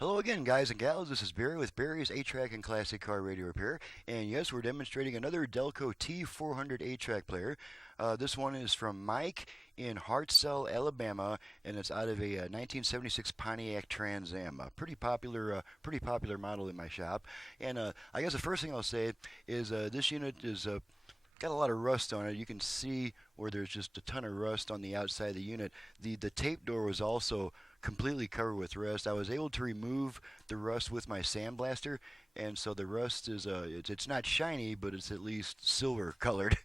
Hello again, guys and gals. This is Barry with Barry's 8-Track and Classic Car Radio Repair. And yes, we're demonstrating another Delco T400 8-Track player. This one is from Mike in Hartselle, Alabama, and it's out of a 1976 Pontiac Trans Am. Pretty popular model in my shop. And I guess the first thing I'll say is this unit is got a lot of rust on it. You can see where there's just a ton of rust on the outside of the unit. The tape door was also completely covered with rust. I was able to remove the rust with my sandblaster, and so the rust is it's not shiny, but it's at least silver colored,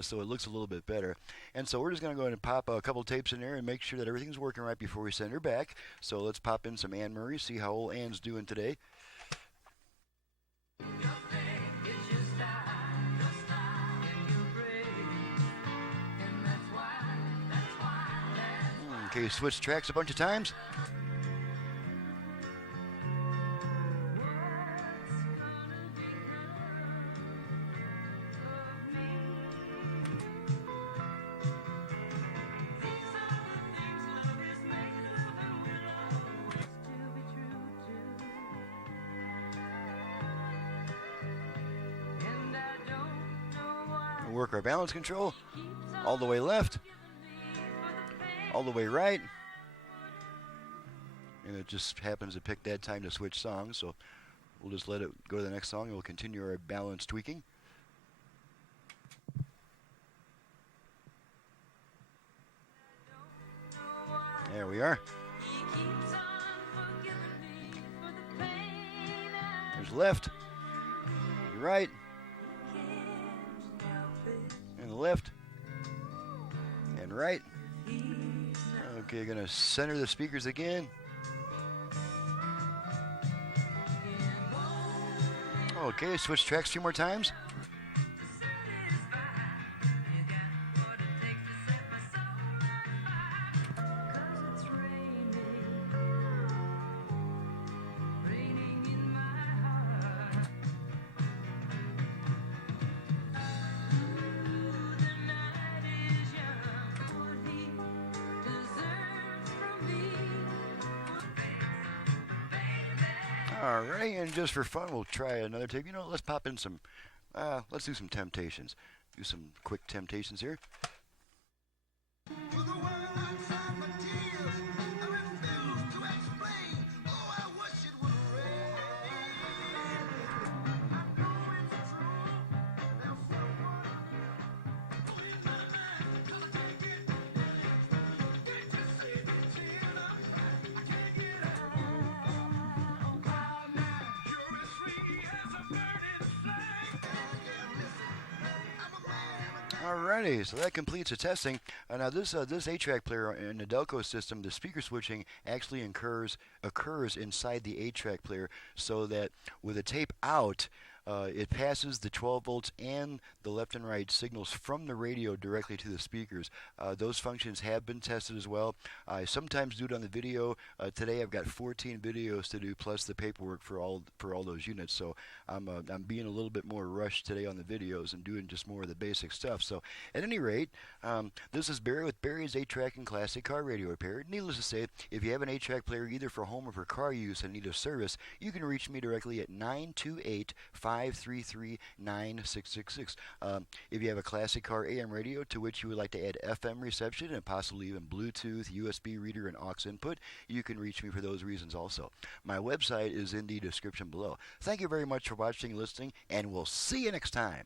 so it looks a little bit better. And so we're just going to go ahead and pop a couple tapes in there and make sure that everything's working right before we send her back. So let's pop in some Anne Murray, see how old Anne's doing today. Okay, switch tracks a bunch of times. We'll work our balance control all the way left, all the way right, and it just happens to pick that time to switch songs, so we'll just let it go to the next song and we'll continue our balance tweaking. There we are. There's left, and right, and the left, and right. Okay, gonna center the speakers again. Okay, switch tracks a few more times. Alright, and just for fun, we'll try another tape. You know, let's pop in some, let's do some Temptations. Do some quick Temptations here. Alrighty, so that completes the testing. Now this 8-track player in the Delco system, the speaker switching actually occurs inside the 8-track player, so that with the tape out, it passes the 12 volts and the left and right signals from the radio directly to the speakers. Those functions have been tested as well. I sometimes do it on the video. Today I've got 14 videos to do plus the paperwork for all those units. So I'm being a little bit more rushed today on the videos and doing just more of the basic stuff. So at any rate, this is Barry with Barry's 8-Track and Classic Car Radio Repair. Needless to say, if you have an 8-track player either for home or for car use and need a service, you can reach me directly at 928-533-9666. If you have a classic car AM radio to which you would like to add FM reception and possibly even Bluetooth, USB reader, and aux input, you can reach me for those reasons also. My website is in the description below. Thank you very much for watching and listening, and we'll see you next time.